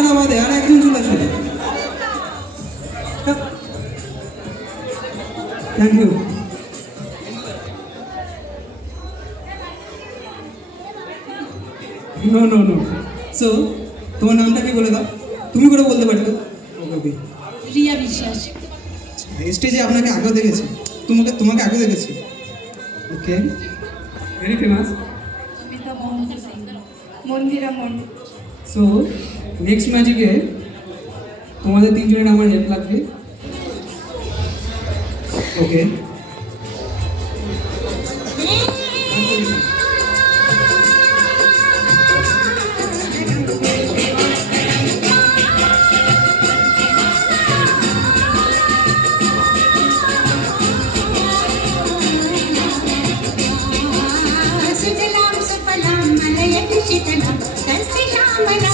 ছাড়া বাদে আর একজন চলে আসবে। Thank you. No no no. So তোমার নামটা কি বলে দাও, তুমি করে বলতে পারি তো? ওকে, রিয়া বিশ্বাস। স্টেজে আপনাকে আগেও দেখেছি, তোমাকে আগেও দেখেছি। ওকে, ভেরি ফেমাস। মন্দিরা মন্ডল। সো নেক্সট ম্যাজিকে তোমাদের তিনজনের আমার হেল্প লাগবে। ওকে,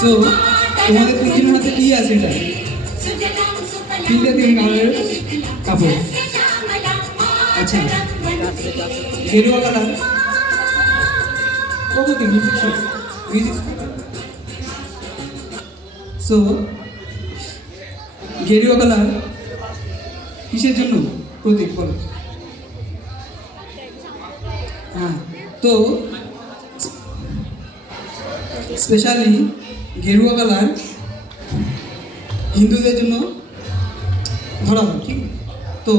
সো তোমাদের তিনজনের হাতে কি আছে? এটা তিনটে তিন কালারের কাপড়। আচ্ছা, গেরুয়া কালার। কত মিউজিক। সো গেরুয়া কালার কিসের জন্য প্রতীক বলো? হ্যাঁ, তো স্পেশালি গেরুয়া কালার হিন্দুদের জন্য ধরা হয়, ঠিক? তো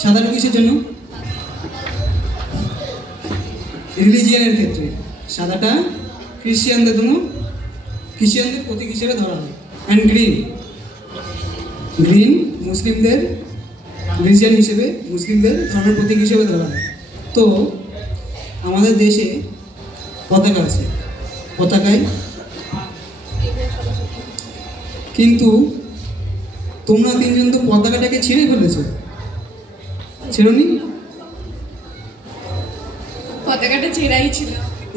সাদাটা কিসের জন্য? রিলিজিয়ানের ক্ষেত্রে সাদাটা খ্রিস্টানদের প্রতীক হিসেবে ধরা হয়। অ্যান্ড গ্রিন মুসলিমদের রিলিজিয়ান হিসেবে, মুসলিমদের ধর্মের প্রতীক হিসেবে ধরা হয়। তো আমাদের দেশে পতাকা আছে, পতাকায় কিন্তু তোমরা তিনজন তো পতাকাটাকে ছিঁড়ে ফেলেছো, ছেড়োনি? পতাকাটা ছেঁড়াই ছিল।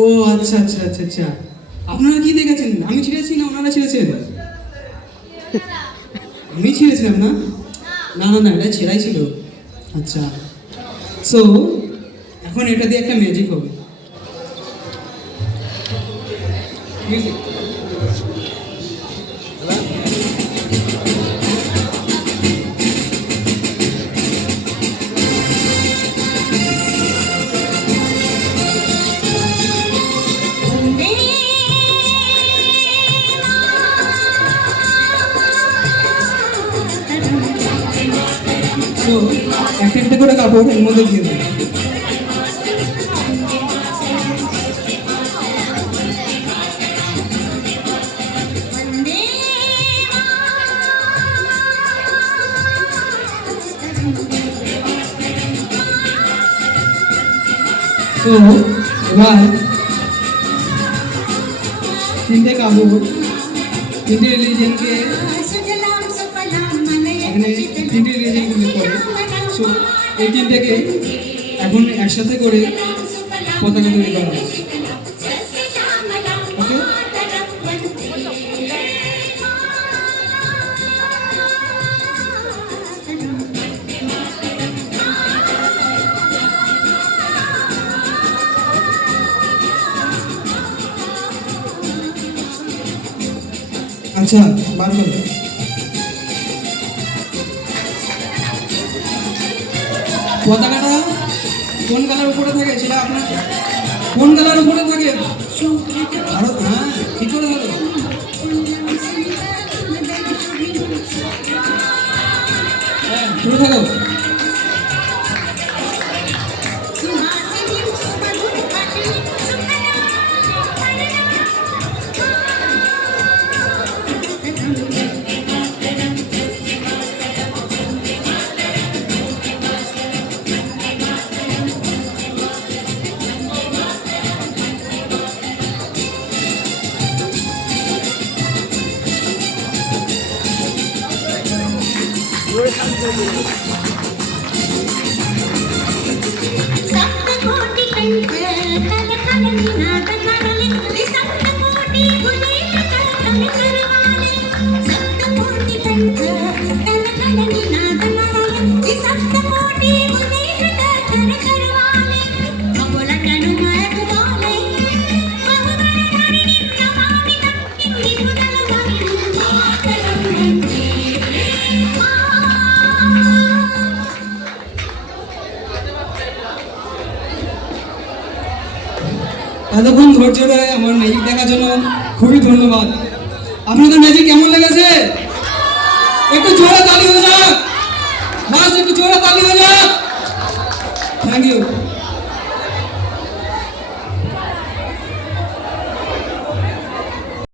ও আচ্ছা আচ্ছা আচ্ছা আচ্ছা, আপনারা কি দেখেছেন? আমি ছিঁড়েছি না ওনারা ছিঁড়েছেন? আমি ছিঁড়েছিলাম না? না না না, এটা ছেঁড়াই ছিল। আচ্ছা, সো এখন এটা দিয়ে একটা ম্যাজিক হবে। মিউজিক। তো একটা করে কাপড় এর মধ্যে দিয়ে দেবো। তো এবার তিনটে কাপড়, তিনটে রিলিজিয়নকে এখানে তিনটে রিলিজিয়নগুলো করে। সো এই তিনটাকে এখন একসাথে করে পতাকা তৈরি করা হয়। ওকে, আচ্ছা বার করো। পতাকাটা কোন কালার উপরে থাকে সেটা আপনার কোন কালার উপরে থাকে? ভারত। হ্যাঁ, ঠিক করে ধরো। হ্যাঁ, শুরু থাকো। सप्तकोटि कंठ कल कल निनाद करले सप्तकोटि गुलेल कल करवाले सप्तकोटि कंठ कल कल निनाद करले सप्तकोटि गुलेल कल करवाले अबोला तनु माय बोले बहुबड़ धरणी नमामि এতক্ষণ ধৈর্য ধরে আমার ম্যাজিক দেখার জন্য খুবই ধন্যবাদ। আপনাদের ম্যাজিক কেমন লেগেছে? একটু জোরে তালি হয়ে যাক, বাস একটু জোরে তালি হয়ে যাক। Thank you.